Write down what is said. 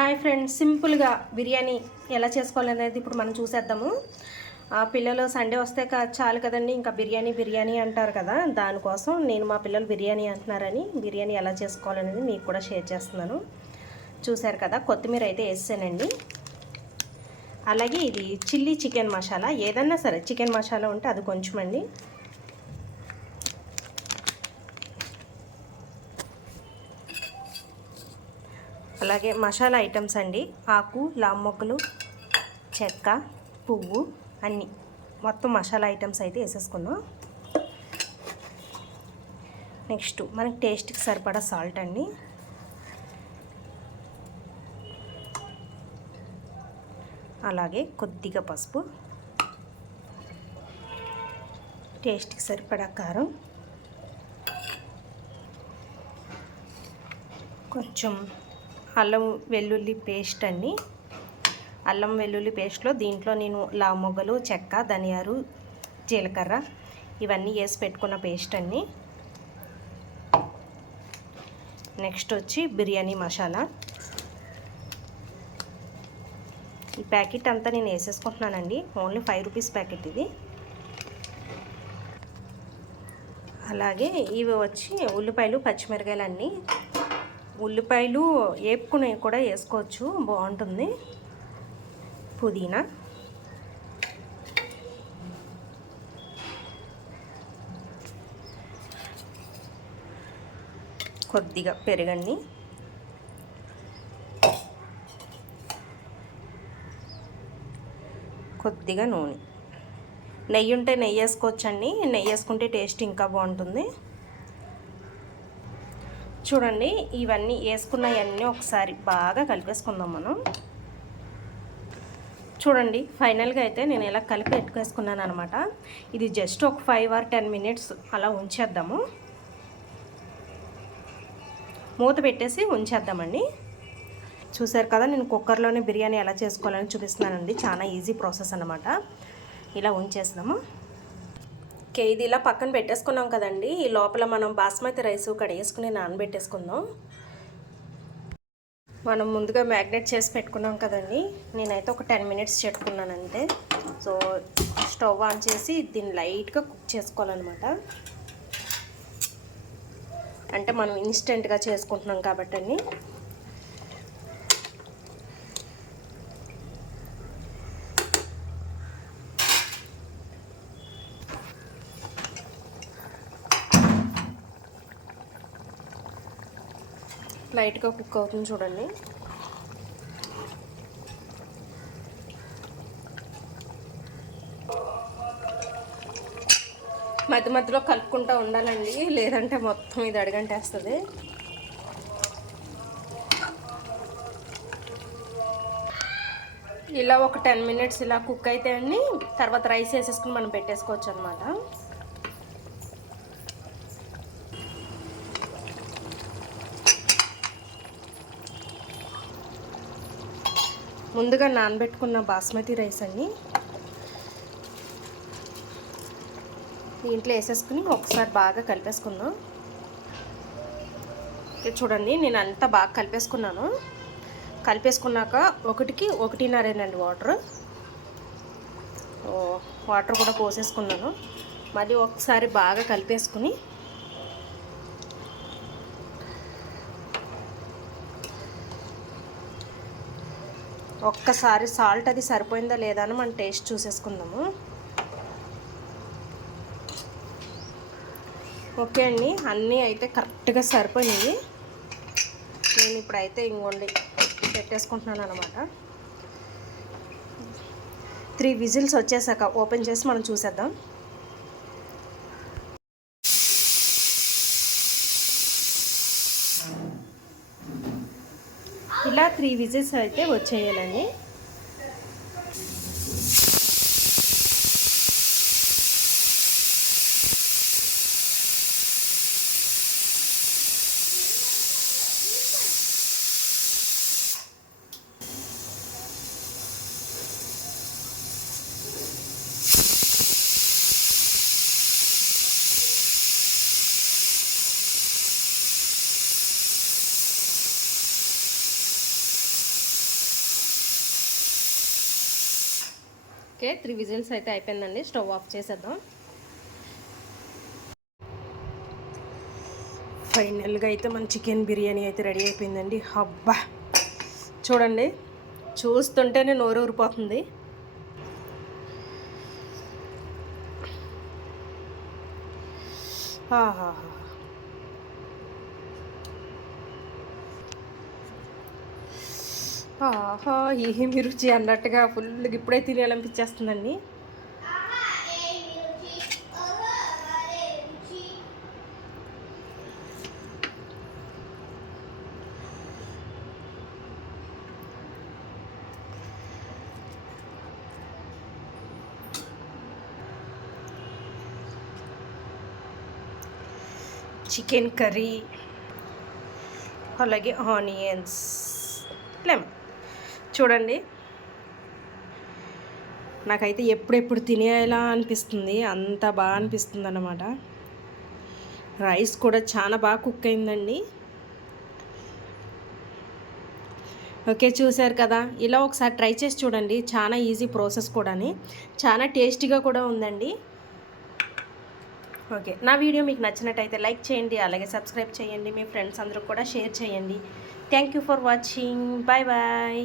Hi friends సింపుల్గా బిర్యానీ ఎలా చేసుకోవాలనేది ఇప్పుడు మనం చూసేద్దాము. ఆ పిల్లలు సండే వస్తే చాలు కదండి ఇంకా బిర్యానీ బిర్యానీ అంటారు కదా దానికోసం నేను మా పిల్లలు బిర్యానీ అంటున్నారని బిర్యానీ ఎలా చేసుకోవాలనేది మీకు కూడా షేర్ చేస్తున్నాను. చూశారు కదా కొత్తిమీర అయితే వేసానండి. అలాగే ఇది చిల్లీ చికెన్ మసాలా ఏదన్నా సరే చికెన్ మసాలా ఉంటే అది కొంచెం అండి అలాగే మసాలా ఐటమ్స్ అండి. ఆకు లామ్మొక్కలు చెక్క పువ్వు అన్నీ. మొత్తం మసాలా ఐటమ్స్ అయితే వేసేసుకున్నాం నెక్స్ట్ మనకి టేస్ట్కి సరిపడా సాల్ట్ అండి. అలాగే కొద్దిగా పసుపు. టేస్ట్కి సరిపడా కారం. కొంచెం అల్లం వెల్లుల్లి పేస్ట్ అండి. అల్లం వెల్లుల్లి పేస్ట్లో దీంట్లో నేను లామొగ్గలు చెక్క ధనియాలు జీలకర్ర ఇవన్నీ వేసి పెట్టుకున్న పేస్ట్ అండి. నెక్స్ట్ వచ్చి బిర్యానీ మసాలా. ఈ ప్యాకెట్ అంతా నేను వేసేసుకుంటున్నానండి. ఓన్లీ ఫైవ్ రూపీస్ ప్యాకెట్ ఇది. అలాగే ఇవి వచ్చి ఉల్లిపాయలు పచ్చిమిరకాయలు అన్నీ ఉల్లిపాయలు వేపుకునేవి కూడా వేసుకోవచ్చు. బాగుంటుంది. పుదీనా. కొద్దిగా పెరగండి కొద్దిగా నూనె. నెయ్యి ఉంటే నెయ్యి వేసుకోవచ్చండి. నెయ్యి వేసుకుంటే టేస్ట్ ఇంకా బాగుంటుంది. చూడండి ఇవన్నీ వేసుకున్నవన్నీ ఒకసారి బాగా కలిపేసుకుందాం మనం. చూడండి ఫైనల్గా అయితే నేను ఇలా కలిపి పెట్టుకేసుకున్నాను అనమాట ఇది జస్ట్ ఒక ఫైవ్ ఆర్ టెన్ మినిట్స్ అలా ఉంచేద్దాము. మూత పెట్టేసి ఉంచేద్దామండి. చూసారు కదా నేను కుక్కర్లోనే బిర్యానీ ఎలా చేసుకోవాలని చూపిస్తున్నానండి. చాలా ఈజీ ప్రాసెస్ అనమాట ఇలా ఉంచేస్తాము ఓకే ఇది ఇలా పక్కన పెట్టేసుకున్నాం కదండి. ఈ లోపల మనం బాస్మతి రైస్ కడిగేసుకుని నానబెట్టేసుకుందాం. మనం ముందుగా మ్యాగ్నేట్ చేసి పెట్టుకున్నాం కదండి. నేనైతే ఒక టెన్ మినిట్స్ చెట్టుకున్నాను అంతే. సో స్టవ్ ఆన్ చేసి దీన్ని లైట్గా కుక్ చేసుకోవాలన్నమాట. అంటే మనం ఇన్స్టెంట్గా చేసుకుంటున్నాం కాబట్టి లైట్గా కుక్ అవుతుంది చూడండి. మధ్య మధ్యలో కలుపుకుంటూ ఉండాలండి. లేదంటే మొత్తం ఇది అడగంటేస్తుంది. ఇలా ఒక టెన్ మినిట్స్ ఇలా కుక్ అయితే అండి తర్వాత రైస్ వేసేసుకుని మనం పెట్టేసుకోవచ్చు అనమాట ముందుగా నానబెట్టుకున్న బాస్మతి రైస్ అండి దీంట్లో వేసేసుకుని ఒకసారి బాగా కలిపేసుకుందాం. చూడండి నేను అంతా బాగా కలిపేసుకున్నాను. కలిపేసుకున్నాక ఒకటికి ఒకటిన్నరేనండి వాటర్. వాటర్ కూడా పోసేసుకున్నాను. మళ్ళీ ఒకసారి బాగా కలిపేసుకుని ఒక్కసారి సాల్ట్ అది సరిపోయిందా లేదా అని మనం టేస్ట్ చూసేసుకుందాము. ఓకే అండి అన్నీ అయితే కరెక్ట్గా సరిపోయినాయి. నేను ఇప్పుడైతే ఇంకోండి పెట్టేసుకుంటున్నాను అనమాట త్రీ విజిల్స్ వచ్చేసాక ఓపెన్ చేసి మనం చూసేద్దాం. ఇలా త్రీ విజిల్స్ అయితే వచ్చేయాలండి. ఓకే త్రీ విజిల్స్ అయితే అయిపోయిందండి. స్టవ్ ఆఫ్ చేసేద్దాం. ఫైనల్గా అయితే మన చికెన్ బిర్యానీ అయితే రెడీ అయిపోయిందండి. హబ్బా చూడండి చూస్తుంటేనే నోరు ఊరిపోతుంది. ఆహాహా. ఆహా ఏమి రుచి అన్నట్టుగా ఫుల్గా ఇప్పుడే తినేయాలనిపించేస్తుందండి. చికెన్ కర్రీ అలాగే ఆనియన్స్ లెమన్. చూడండి. నాకైతే ఎప్పుడెప్పుడు తినేలా అనిపిస్తుంది అంత బాగా అనిపిస్తుంది అన్నమాట రైస్ కూడా చాలా బాగా కుక్ అయిందండి. ఓకే చూశారు కదా? ఇలా ఒకసారి ట్రై చేసి చూడండి. చాలా ఈజీ ప్రాసెస్ కూడాని. చాలా టేస్టీగా కూడా ఉందండి. ఓకే నా వీడియో మీకు నచ్చినట్టయితే లైక్ చేయండి అలాగే సబ్స్క్రైబ్ చేయండి మీ ఫ్రెండ్స్ అందరూ కూడా షేర్ చేయండి. Thank you for watching. Bye bye.